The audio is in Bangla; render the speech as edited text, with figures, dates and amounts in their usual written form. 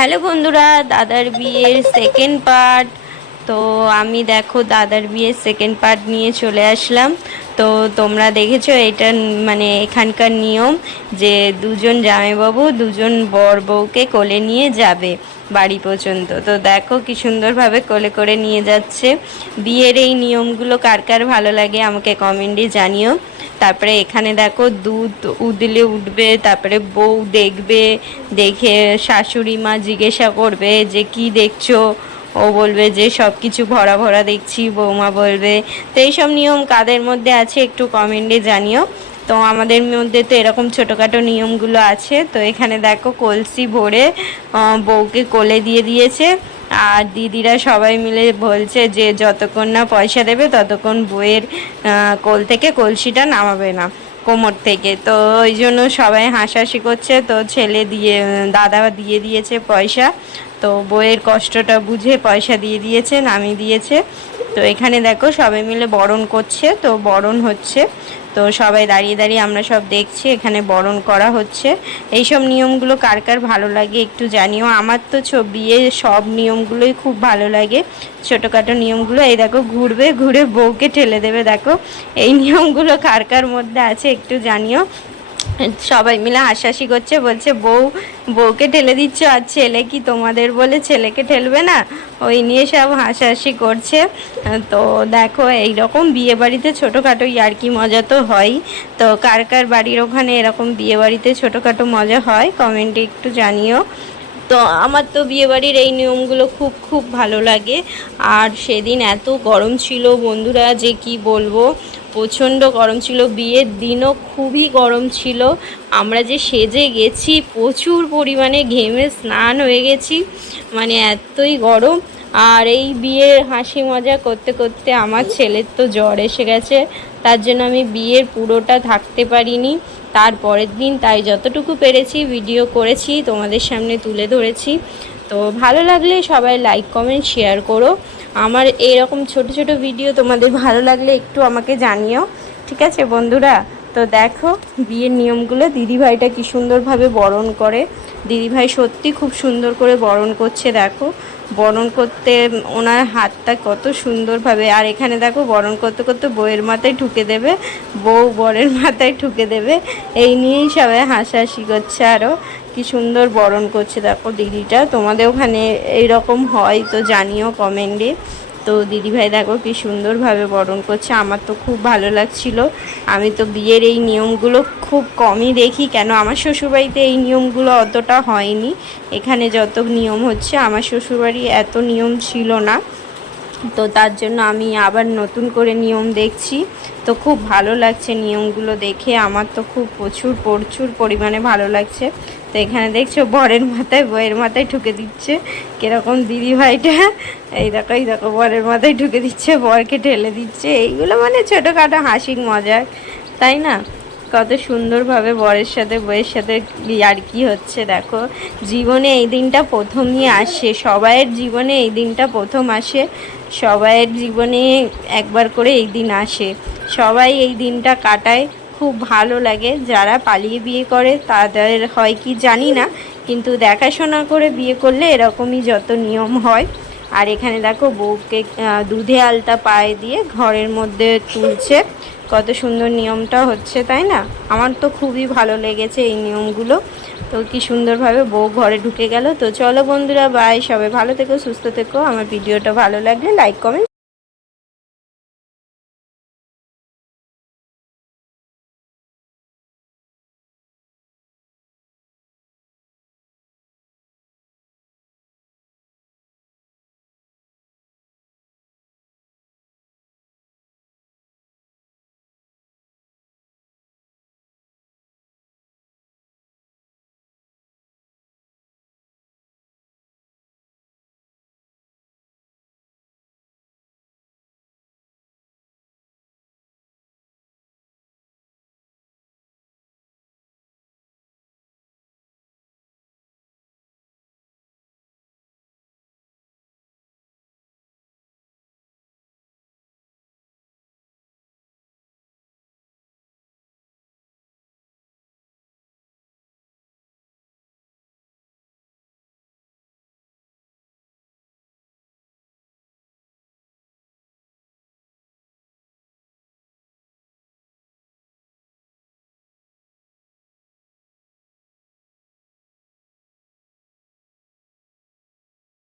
হ্যালো বন্ধুরা, দাদার বিয়ের সেকেন্ড পার্ট। তো আমি দেখো দাদার বিয়ের সেকেন্ড পার্ট নিয়ে চলে আসলাম। তো তোমরা দেখেছো এটা মানে এখানকার নিয়ম যে দুজন জামাইবাবু দুজন বর বউকে কোলে নিয়ে যাবে বাড়ি পর্যন্ত। তো দেখো কি সুন্দরভাবে কোলে করে নিয়ে যাচ্ছে। বিয়ের এই নিয়মগুলো কার কার ভালো লাগে আমাকে কমেন্টে জানিও। তারপরে এখানে দেখো দুধ উদলে উঠবে, তারপরে বউ দেখবে, দেখে শাশুড়ি মা জিজ্ঞাসা করবে যে কি দেখছো। ও বলবে যে সব কিছু ভরা ভরা দেখছি। বৌমা বলবে। তো এইসব নিয়ম কাদের মধ্যে আছে একটু কমেন্টে জানিও। তো আমাদের মধ্যে তো এরকম ছোটোখাটো নিয়মগুলো আছে। তো এখানে দেখো কলসি ভরে বউকে কোলে দিয়ে দিয়েছে। আর দিদিরা সবাই মিলে বলছে যে যতক্ষণ না পয়সা দেবে ততক্ষণ বউয়ের কোল থেকে কলসিটা নামাবে না কোমর থেকে। তো ওই জন্য সবাই হাসাহাসি করছে। তো ছেলে দাদা দিয়ে দিয়েছে পয়সা। তো বউয়ের কষ্টটা বুঝে পয়সা দিয়ে দিয়েছে, নামিয়ে দিয়েছে। তো এখানে দেখো সবাই মিলে বরণ করছে, তো বরণ হচ্ছে। তো সবাই দাঁড়িয়ে দাঁড়িয়ে আমরা সব দেখছি, এখানে বরণ করা হচ্ছে। এইসব নিয়মগুলো কার কার ভালো লাগে একটু জানিও। আমার তো বিয়ের সব নিয়মগুলোই খুব ভালো লাগে, ছোটোখাটো নিয়মগুলো। এই দেখো ঘুরবে, ঘুরে বউকে ঠেলে দেবে। দেখো এই নিয়মগুলো কার কার মধ্যে আছে একটু জানিও। সবাই মিলে হাসাহাসি করছে, বলছে বউকে ঠেলে দিচ্ছ, আর ছেলে কি তোমাদের বলে ছেলেকে ঠেলবে না, ওই নিয়ে সব হাসাহাসি করছে। তো দেখো এইরকম বিয়ে বাড়িতে ছোটোখাটো ইয়ার্কি মজা তো হয়। তো কার কার বাড়ির ওখানে এরকম বিয়ে বাড়িতে ছোটোখাটো মজা হয় কমেন্টে একটু জানিও। তো আমার তো বিয়েবাড়ির এই নিয়মগুলো খুব খুব ভালো লাগে। আর সেদিন এত গরম ছিল বন্ধুরা যে কি বলবো, প্রচণ্ড গরম ছিল। বিয়ের দিনও খুবই গরম ছিল। আমরা যে সেজে গেছি প্রচুর পরিমাণে ঘেমে স্নান হয়ে গেছি, মানে এতই গরম। আর এই বিয়ের হাসি মজা করতে করতে আমার ছেলের তো জ্বর এসে গেছে, তার জন্য আমি বিয়ের পুরোটা থাকতে পারিনি। তারপরের দিন তাই যতটুকু পেরেছি ভিডিও করেছি, তোমাদের সামনে তুলে ধরেছি। তো ভালো লাগলে সবাই লাইক কমেন্ট শেয়ার করো। আমার এরকম ছোট ছোট ভিডিও তোমাদের ভালো লাগলে একটু আমাকে জানিও, ঠিক আছে বন্ধুরা। তো দেখো বিয়ের নিয়মগুলো দিদিভাইটা কি সুন্দরভাবে বরণ করে। দিদিভাই সত্যি খুব সুন্দর করে বরণ করছে। দেখো বরণ করতে ওনার হাতটা কত সুন্দরভাবে। আর এখানে দেখো বরণ করতে করতে বউয়ের মাথায় ঠুকে দেবে, বউ বরের মাথায় ঠুকে দেবে। এই নিয়েই সবাই হাসাহাসি করছে। আরও কি সুন্দর বরণ করছে দেখো দিদিটা। তোমাদের ওখানে এইরকম হয় তো জানিও কমেন্টে। তো দিদিভাই দেখো কি সুন্দরভাবে বরণ করছে, আমার তো খুব ভালো লাগছিল। আমি তো বিয়ের এই নিয়মগুলো খুব কমই দেখি, কেন আমার শ্বশুরবাড়িতে এই নিয়মগুলো অতটা হয়নি। এখানে যত নিয়ম হচ্ছে আমার শ্বশুরবাড়ি এত নিয়ম ছিল না। তো তার জন্য আমি আবার নতুন করে নিয়ম দেখছি। তো খুব ভালো লাগছে নিয়মগুলো দেখে, আমার তো খুব প্রচুর প্রচুর পরিমাণে ভালো লাগছে। তো এখানে দেখছো বরের মাথায় বউয়ের মাথায় ঠুকে দিচ্ছে কীরকম দিদিভাইটা। এই দেখো বরের মাথায় ঠুকে দিচ্ছে, বরকে ঠেলে দিচ্ছে। এইগুলো মানে ছোটোখাটো হাসির মজাক, তাই না? কত সুন্দরভাবে বরের সাথে বউয়ের সাথে আর কি হচ্ছে। দেখো জীবনে এই দিনটা প্রথমই আসে, সবাইয়ের জীবনে এই দিনটা প্রথম আসে। সবাইয়ের জীবনে একবার করে এই দিন আসে, সবাই এই দিনটা কাটায়, খুব ভালো লাগে। যারা পালিয়ে বিয়ে করে তাদের হয় কি জানি না, কিন্তু দেখাশোনা করে বিয়ে করলে এরকমই যত নিয়ম হয়। আর এখানে দেখো বউকে দুধে আলতা পায়ে দিয়ে ঘরের মধ্যে তুলছে, কত সুন্দর নিয়মটা হচ্ছে, তাই না? আমার তো খুবই ভালো লেগেছে এই নিয়মগুলো। তো কি সুন্দরভাবে বউ ঘরে ঢুকে গেল। তো চলো বন্ধুরা, বাই, সবাই ভালো থেকো, সুস্থ থেকো। আমার ভিডিওটা ভালো লাগলে লাইক কমেন্ট